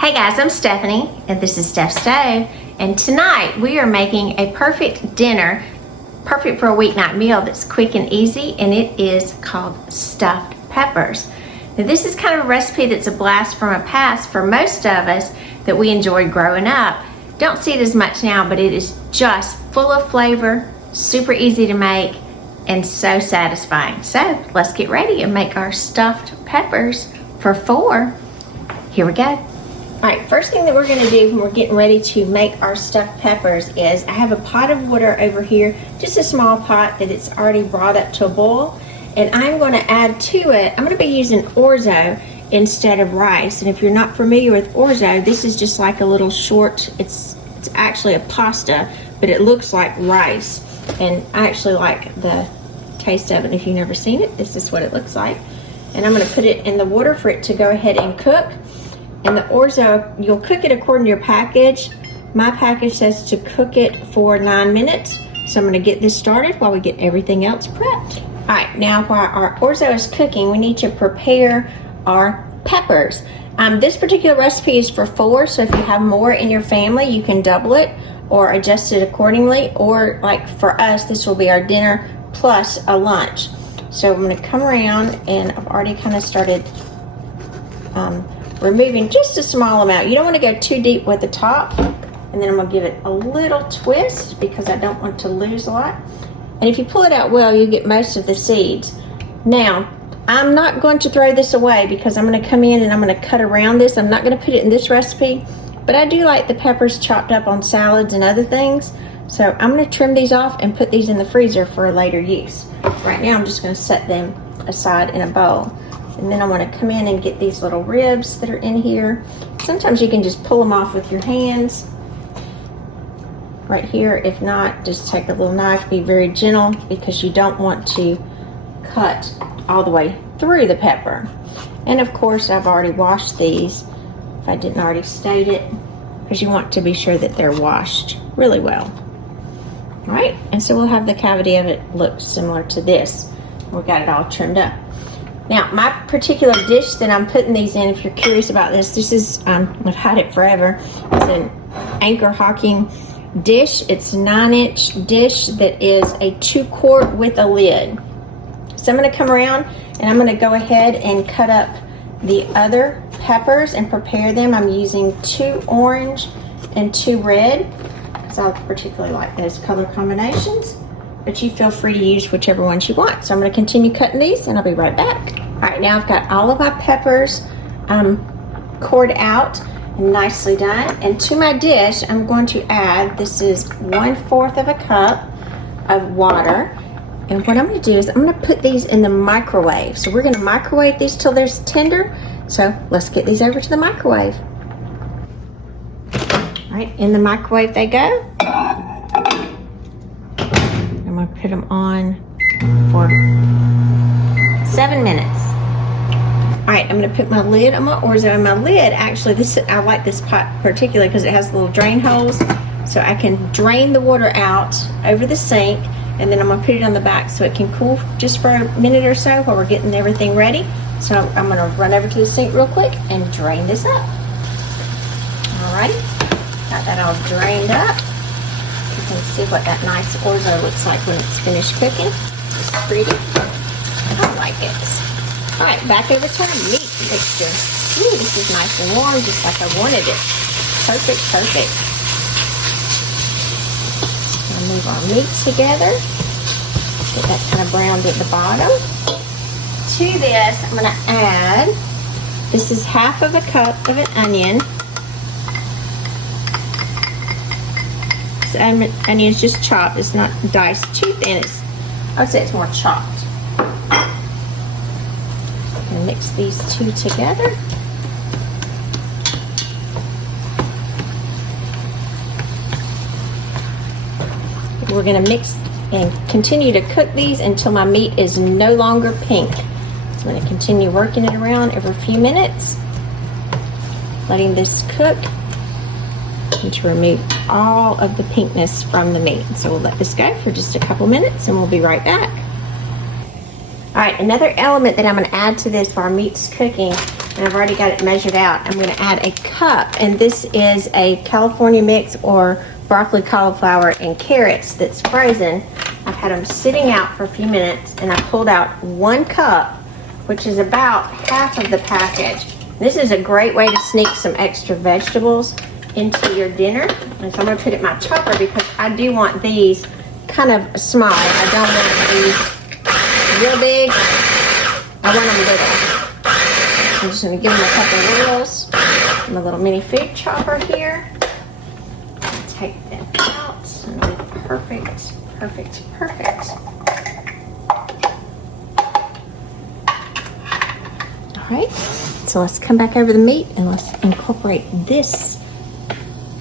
Hey guys, I'm Stephanie and this is Steph Stove, and tonight we are making a perfect dinner, perfect for a weeknight meal that's quick and easy, and it is called stuffed peppers. Now this is kind of a recipe that's a blast from a past for most of us that we enjoyed growing up. Don't see it as much now, but it is just full of flavor, super easy to make, and so satisfying. So let's get ready and make our stuffed peppers for 4. Here we go. All right, first thing that we're gonna do when we're getting ready to make our stuffed peppers is I have a pot of water over here, just a small pot that it's already brought up to a boil, and I'm gonna add to it, I'm gonna be using orzo instead of rice. And if you're not familiar with orzo, this is just like a little short, it's actually a pasta, but it looks like rice. And I actually like the taste of it. If you've never seen it, this is what it looks like. And I'm gonna put it in the water for it to go ahead and cook. And the orzo, you'll cook it according to your package. My package says to cook it for 9 minutes. So I'm gonna get this started while we get everything else prepped. All right, now while our orzo is cooking, we need to prepare our peppers. This particular recipe is for 4, so if you have more in your family, you can double it or adjust it accordingly. Or like for us, this will be our dinner plus a lunch. So I'm gonna come around, and I've already kind of started removing just a small amount. You don't want to go too deep with the top. And then I'm gonna give it a little twist because I don't want to lose a lot. And if you pull it out well, you get most of the seeds. Now, I'm not going to throw this away because I'm gonna come in and I'm gonna cut around this. I'm not gonna put it in this recipe, but I do like the peppers chopped up on salads and other things. So I'm gonna trim these off and put these in the freezer for a later use. Right now, I'm just gonna set them aside in a bowl. And then I want to come in and get these little ribs that are in here. Sometimes you can just pull them off with your hands right here. If not, just take a little knife, be very gentle because you don't want to cut all the way through the pepper. And of course, I've already washed these, if I didn't already state it, because you want to be sure that they're washed really well. All right, and so we'll have the cavity of it look similar to this. We've got it all trimmed up. Now, my particular dish that I'm putting these in, if you're curious about this, this is, I've had it forever. It's an anchor hocking dish. It's a 9-inch dish that is a 2-quart with a lid. So I'm gonna come around and I'm gonna go ahead and cut up the other peppers and prepare them. I'm using 2 orange and 2 red, because I particularly like those color combinations. But you feel free to use whichever ones you want. So I'm going to continue cutting these and I'll be right back. All right, now I've got all of my peppers cored out and nicely done. And to my dish, I'm going to add, this is 1/4 of a cup of water. And what I'm going to do is I'm going to put these in the microwave. So we're going to microwave these till they're tender. So let's get these over to the microwave. All right, in the microwave they go. I'm gonna put them on for 7 minutes. All right, I'm gonna put my lid on my orzo. And my lid, actually, I like this pot particularly because it has little drain holes, so I can drain the water out over the sink, and then I'm gonna put it on the back so it can cool just for a minute or so while we're getting everything ready. So I'm gonna run over to the sink real quick and drain this up. All right, got that all drained up. You can see what that nice orzo looks like when it's finished cooking. It's pretty. I like it. All right, back over to our meat mixture. Ooh, this is nice and warm, just like I wanted it. Perfect, perfect. I'll move our meat together. Get that kind of browned at the bottom. To this, I'm gonna add, this is 1/2 a cup of an onion. Onion is just chopped, it's not diced too thin, I would say it's more chopped. I'm gonna mix these 2 together. We're gonna mix and continue to cook these until my meat is no longer pink. So I'm gonna continue working it around every few minutes, letting this cook, and to remove all of the pinkness from the meat. So we'll let this go for just a couple minutes and we'll be right back. All right, another element that I'm gonna add to this while our meat's cooking and I've already got it measured out. I'm going to add a cup, and this is a California mix or broccoli, cauliflower, and carrots that's frozen. I've had them sitting out for a few minutes, and I pulled out 1 cup, which is about half of the package. This is a great way to sneak some extra vegetables into your dinner. And so I'm going to put it in my chopper because I do want these kind of small. I don't want these real big. I want them little. I'm just going to give them a couple of whirls. My little mini food chopper here. Take them out. And it'll be perfect, perfect, perfect. All right. So let's come back over the meat and let's incorporate this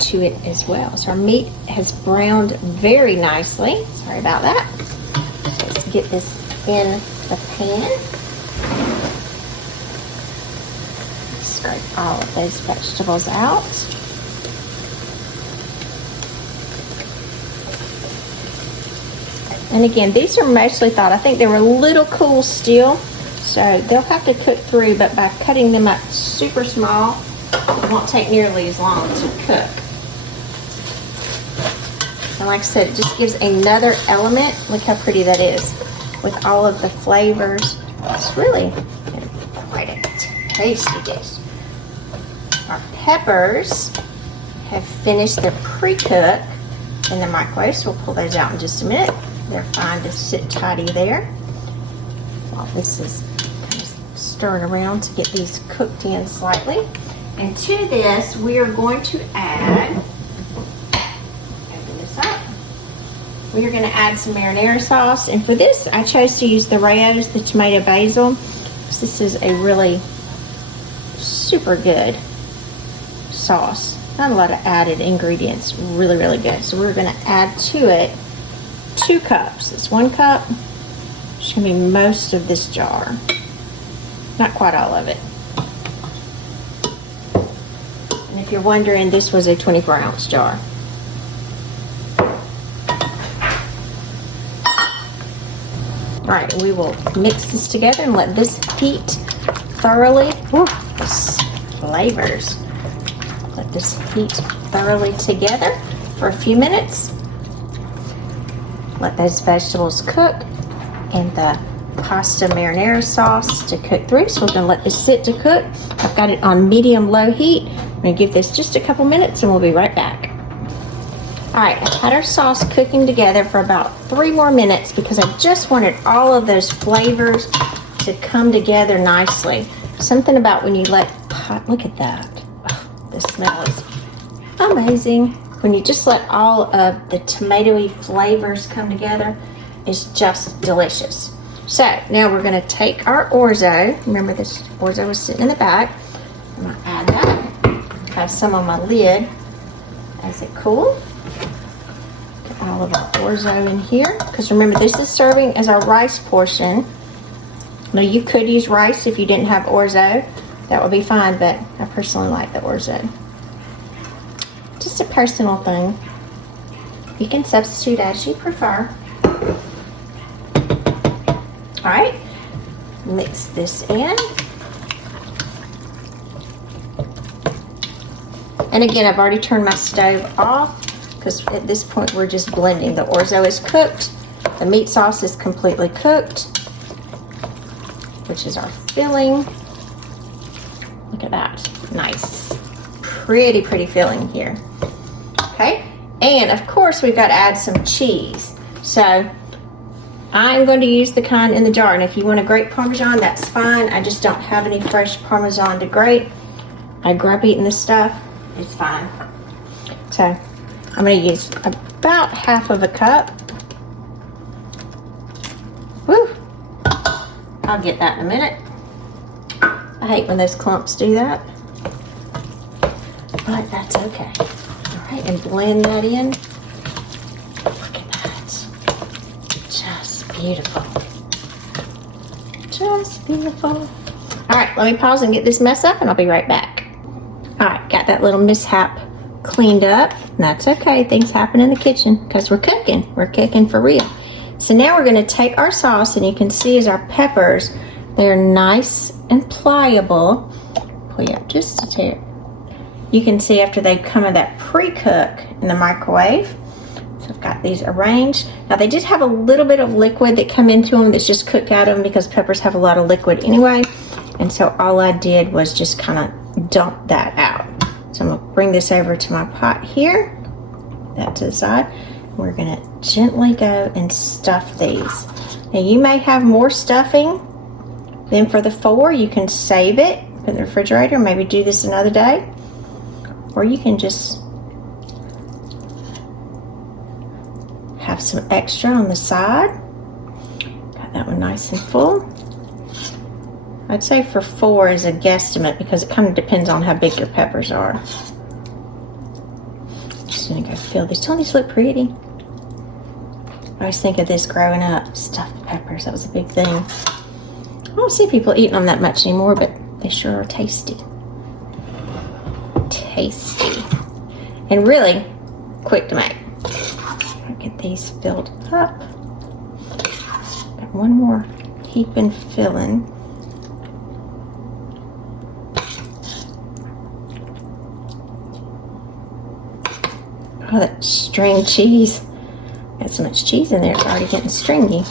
to it as well. So our meat has browned very nicely. Sorry about that. So let's get this in the pan. Scrape all of those vegetables out. And again, these are mostly thawed. I think they were a little cool still. So they'll have to cook through, but by cutting them up super small, it won't take nearly as long to cook. And like I said, it just gives another element. Look how pretty that is with all of the flavors. It's really quite a tasty dish. Our peppers have finished their pre-cook in the microwave, so we'll pull those out in just a minute. They're fine to sit tidy there. While this is stirring around to get these cooked in slightly. And to this, we are going to add, open this up, we are going to add some marinara sauce. And for this, I chose to use the Rayo's, the tomato basil. This is a really super good sauce. Not a lot of added ingredients, really, really good. So we're going to add to it 2 cups. It's 1 cup. It's going to be most of this jar. Not quite all of it. And if you're wondering, this was a 24-ounce jar. All right, we will mix this together and let this heat thoroughly. Flavors. Let this heat thoroughly together for a few minutes. Let those vegetables cook and the pasta marinara sauce to cook through. So we're going to let this sit to cook. I've got it on medium-low heat. I'm going to give this just a couple minutes and we'll be right back. All right, I've had our sauce cooking together for about 3 more minutes because I just wanted all of those flavors to come together nicely. Something about when you let, look at that. Oh, the smell is amazing. When you just let all of the tomatoey flavors come together, it's just delicious. So now we're going to take our orzo. Remember, this orzo was sitting in the back. I'm going to add that. Have some on my lid. Is it cool? Get all of our orzo in here. Because remember, this is serving as our rice portion. Now, you could use rice if you didn't have orzo. That would be fine, but I personally like the orzo. Just a personal thing. You can substitute as you prefer. All right, mix this in. And again, I've already turned my stove off because at this point we're just blending. The orzo is cooked. The meat sauce is completely cooked, which is our filling. Look at that. Nice. Pretty, pretty filling here. Okay, and of course we've got to add some cheese. So I'm going to use the kind in the jar, and if you want to grate Parmesan, that's fine. I just don't have any fresh Parmesan to grate. I grew up eating this stuff. It's fine. So I'm going to use about half of a cup. Woo! I'll get that in a minute. I hate when those clumps do that, but that's okay. All right, and blend that in. Look at that. Just beautiful. Just beautiful. All right, let me pause and get this mess up, and I'll be right back. All right, got that little mishap cleaned up. That's okay. Things happen in the kitchen because we're cooking. We're cooking for real. So now we're going to take our sauce, and you can see as our peppers, they're nice and pliable. Pull you up just a tear. You can see after they come in that pre-cook in the microwave. So I've got these arranged. Now they did have a little bit of liquid that come into them that's just cooked out of them because peppers have a lot of liquid anyway. And so all I did was just kind of dump that out. So I'm gonna bring this over to my pot here. That to the side. We're gonna gently go and stuff these. Now you may have more stuffing than for the 4. You can save it in the refrigerator, maybe do this another day. Or you can just have some extra on the side. Got that one nice and full. I'd say for 4 is a guesstimate because it kind of depends on how big your peppers are. Just gonna go fill these. Don't these look pretty? I always think of this growing up. Stuffed peppers, that was a big thing. I don't see people eating them that much anymore, but they sure are tasty. Tasty. And really quick to make. I'll get these filled up. Got one more heaping filling. Oh, that string cheese. Got so much cheese in there, it's already getting stringy.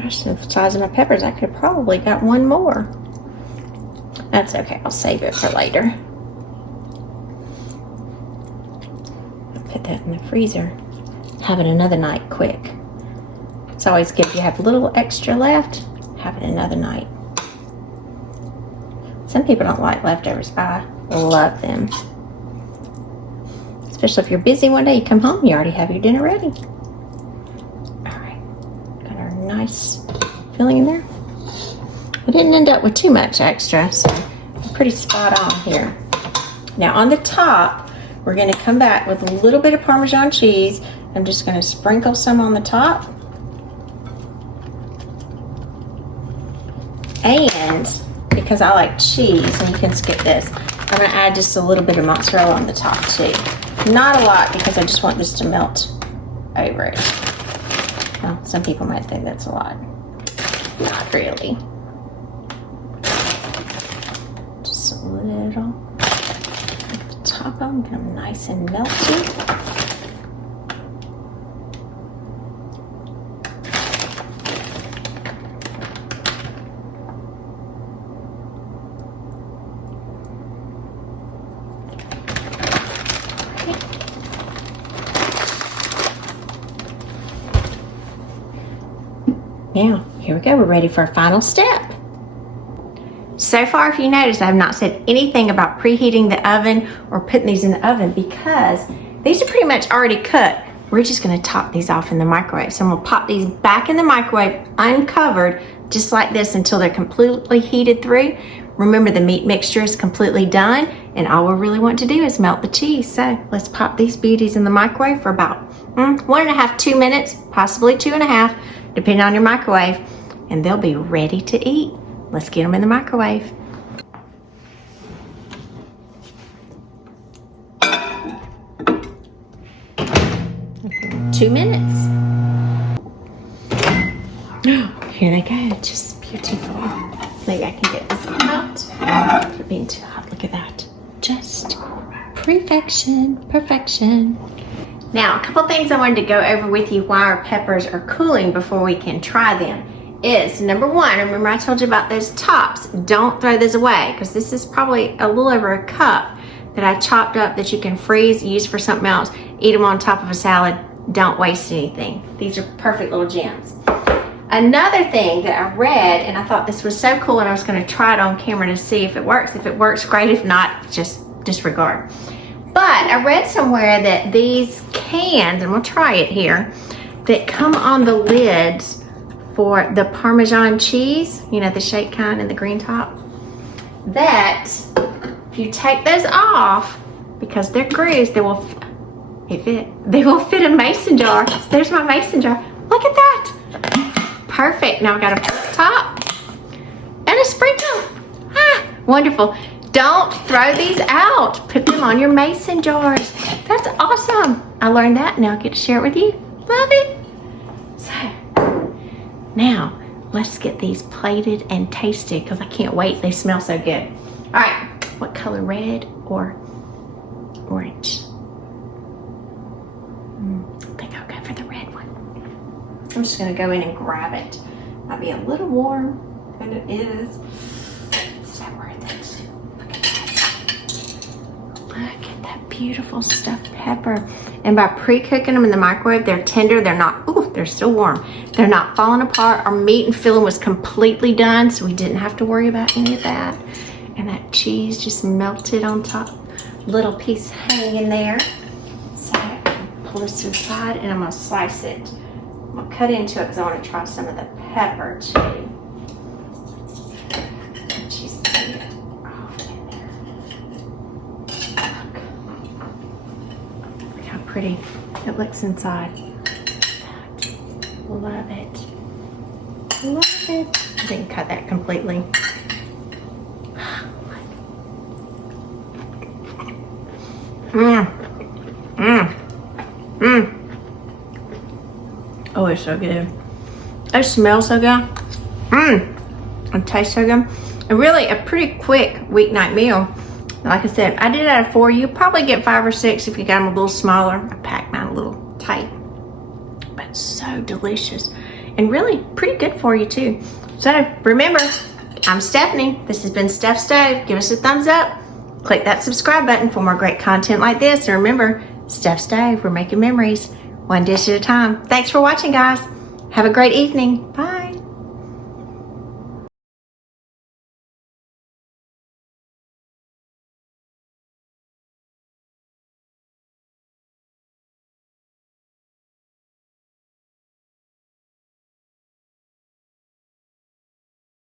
Gosh, the size of my peppers, I could have probably got one more. That's okay, I'll save it for later. I'll put that in the freezer. Have it another night quick. It's always good if you have a little extra left. Have it another night. Some people don't like leftovers. I love them. Especially if you're busy one day, you come home, you already have your dinner ready. All right, got our nice filling in there. We didn't end up with too much extra, so we're pretty spot on here. Now on the top, we're gonna come back with a little bit of Parmesan cheese. I'm just gonna sprinkle some on the top. And because I like cheese, and you can skip this, I'm gonna add just a little bit of mozzarella on the top too. Not a lot because I just want this to melt over it. Well, some people might think that's a lot. Not really. Just a little at the top of them, get them nice and melty. Now, here we go. We're ready for our final step. So far, if you notice, I have not said anything about preheating the oven or putting these in the oven because these are pretty much already cooked. We're just gonna top these off in the microwave. So I'm gonna pop these back in the microwave uncovered, just like this until they're completely heated through. Remember, the meat mixture is completely done and all we really want to do is melt the cheese. So let's pop these beauties in the microwave for about 1.5 to 2 minutes, possibly 2.5, depending on your microwave, and they'll be ready to eat. Let's get them in the microwave. Two minutes. Here they go, just beautiful. Maybe I can get this out. For being too hot, look at that. Just perfection, perfection. Now, a couple things I wanted to go over with you while our peppers are cooling before we can try them is, number one, remember I told you about those tops. Don't throw those away because this is probably a little over a cup that I chopped up that you can freeze, use for something else, eat them on top of a salad. Don't waste anything. These are perfect little gems. Another thing that I read, and I thought this was so cool and I was going to try it on camera to see if it works. If it works, great. If not, just disregard. But I read somewhere that these cans, and we'll try it here, that come on the lids for the Parmesan cheese, you know, the shake kind and the green top, that if you take those off, because they're grooves, they will fit a mason jar. There's my mason jar. Look at that. Perfect. Now I got a top and a sprinkle. Ah, wonderful. Don't throw these out. Put them on your mason jars. That's awesome. I learned that. Now I get to share it with you. Love it. So, now let's get these plated and tasted because I can't wait. They smell so good. All right. What color? Red or orange? I think I'll go for the red one. I'm just going to go in and grab it. Might be a little warm, and it is. Is that worth it? Look at that. Look at that beautiful stuffed pepper. And by pre-cooking them in the microwave, they're tender. They're not, ooh, they're still warm. They're not falling apart. Our meat and filling was completely done, so we didn't have to worry about any of that. And that cheese just melted on top. Little piece hanging there. So pull this to the side, and I'm gonna slice it. I'm gonna cut into it because I want to try some of the pepper too. Let you see it. Oh, in there. Look how pretty it looks inside. Love it. Love it. I didn't cut that completely. Oh, it's so good. It smells so good. It tastes so good. And really a pretty quick weeknight meal. Like I said, I did it out of 4. You probably get 5 or 6 if you got them a little smaller. I packed mine a little tight. But so delicious. And really pretty good for you too. So remember, I'm Stephanie. This has been Steph Stove. Give us a thumbs up. Click that subscribe button for more great content like this. And remember, Steph Stove, we're making memories one dish at a time. Thanks for watching, guys. Have a great evening. Bye.